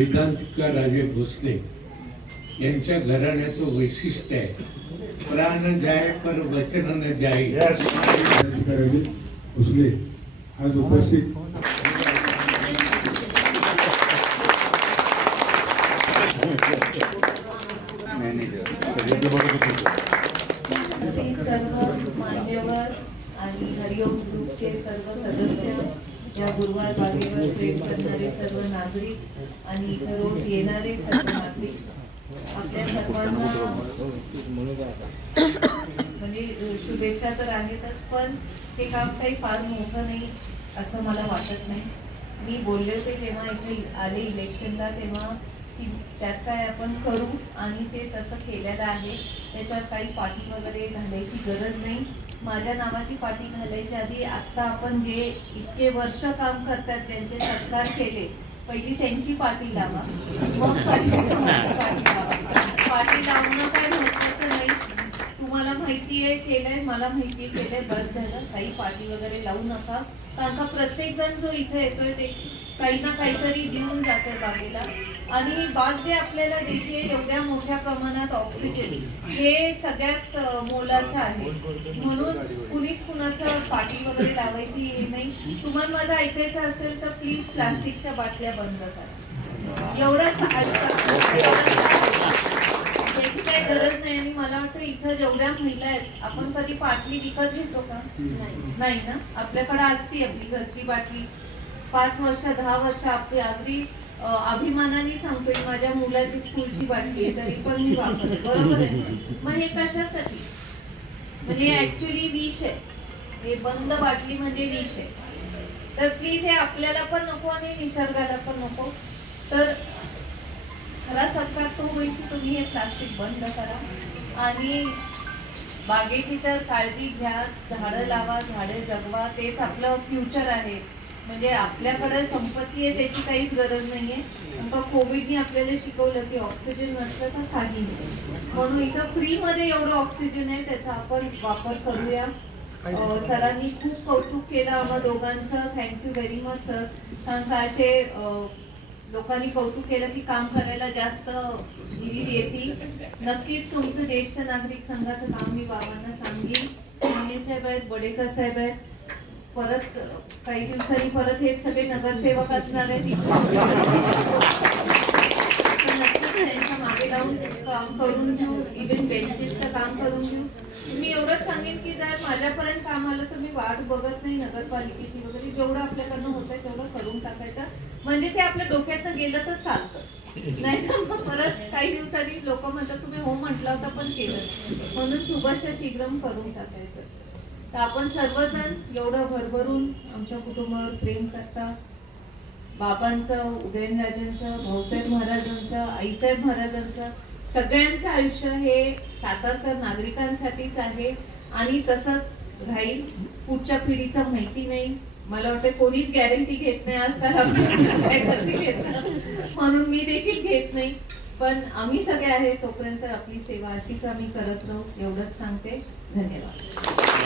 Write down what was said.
वेदांतिका राजे भोसले यांच्या घराण्याचं वैशिष्ट्य आहे. प्राण जाय पर वचन न जाय. अधिकारी भोसले आज उपस्थित. उपस्थित सर्व मान्यवर आणि हरिओम ग्रुपचे सर्व सदस्य या गुरुवार बागेवर प्रेम करणारे सर्व नागरिक आणि इथं रोज येणारे सर्व नागरिक आपल्या सर्वांना म्हणजे शुभेच्छा तर आहेतच पण हे काम काही फार मोठं नाही असं मला वाटत नाही. मी बोलले होते जेव्हा इथे आले इलेक्शनला तेव्हा की त्यात काय आपण करू आणि ते तसं केलेलं आहे. त्याच्यात काही पाठी वगैरे घालायची गरज नाही. माझ्या नावाची पाठी घालायची आधी आत्ता आपण जे इतके वर्ष काम करतात ज्यांचे सत्कार केले पहिली त्यांची पाठी लावा मग पाठी लावा पाठी लावणं काय महत्वाचं नाही. तुम्हाला माहिती आहे केलंय मला माहिती केलंय बस झालं काही पाठी वगैरे लावू नका. कारण का प्रत्येक जण जो इथे येतोय ते काही ना काहीतरी देऊन जाते बागेला. आणि बाग जे आपल्याला देते एवढ्या मोठ्या प्रमाणात ऑक्सिजन हे सगळ्यात मोलाचं आहे. म्हणून कुणीच कुणाचं पाठी वगैरे लावायची हे नाही. तुम्हाला माझं ऐकायचं असेल तर प्लीज प्लास्टिकच्या बाटल्या बंद करा. एवढंच काही गरज नाही आणि मला वाटतं इथं जेवढ्या महिला आहेत आपण कधी बाटली विकत घेतो का? नाही ना? आपल्याकडे असते आपली घरची बाटली पाच वर्ष दहा वर्ष आपली अगदी अभिमानाने सांगतोय माझ्या मुलाची स्कूलची बाटली आहे तरी पण मी वापरते. बरोबर आहे? मग हे कशासाठी? म्हणजे ऍक्च्युली विष आहे. हे बंद बाटली म्हणजे विष आहे. तर प्लीज हे आपल्याला पण नको आणि निसर्गाला पण नको. तर खरा सरकार होईल की तुम्ही हे प्लास्टिक बंद करा. आणि बागेची तर काळजी घ्या झाडं लावा झाडे जगवा तेच आपलं फ्युचर आहे. म्हणजे आपल्याकडे संपत्ती आहे त्याची काहीच गरज नाहीये. पण कोविडने आपल्याला शिकवलं की ऑक्सिजन नसलं तर काही नाही. म्हणून इथं फ्रीमध्ये एवढं ऑक्सिजन आहे त्याचा आपण वापर करूया. सरांनी खूप कौतुक केलं आम्हा दोघांचं. थँक्यू व्हेरी मच सर कारण का असे लोकांनी कौतुक केलं की काम करायला जास्त हिरीर येते नक्कीच तुमचं ज्येष्ठ नागरिक संघाचं काम मी बाबांना सांगेन. मुंडे साहेब आहेत बडेकर साहेब आहेत. परत काही दिवसांनी परत हेच सगळे नगरसेवक असणार आहेत नक्कीच त्यांच्या मागे लावून काम करून घेऊ. इव्हन बेंचेसचं काम करून घेऊ मी एवढंच सांगेन की जर माझ्यापर्यंत काम आलं तर मी वाट बघत नाही नगरपालिकेची वगैरे जेवढं आपल्याकडनं होतंय तेवढं करून टाकायचं. म्हणजे ते आपल्या डोक्यात गेलं तर चालतं. नाही तर मग परत काही दिवसांनी लोक म्हणतात तुम्ही हो म्हटलं होतं पण केलं म्हणून सुभाषा शीघ्रम करून टाकायचं. तर आपण सर्वजण एवढं भरभरून आमच्या कुटुंबावर प्रेम करता. बाबांचं उदयनराजांचं भाऊसाहेब महाराजांचं आईसाहेब महाराजांचं सगळ्यांचं आयुष्य हे सातारकर नागरिकांसाठीच आहे. आणि तसंच राहील पुढच्या पिढीचं माहिती नाही. मला वाटतं कोणीच गॅरंटी घेत नाही आजकाल काय करतील. म्हणून मी देखील घेत नाही. पण आम्ही सगळे आहे तोपर्यंत आपली सेवा अशीच आम्ही करत राहू. एवढंच सांगते. धन्यवाद.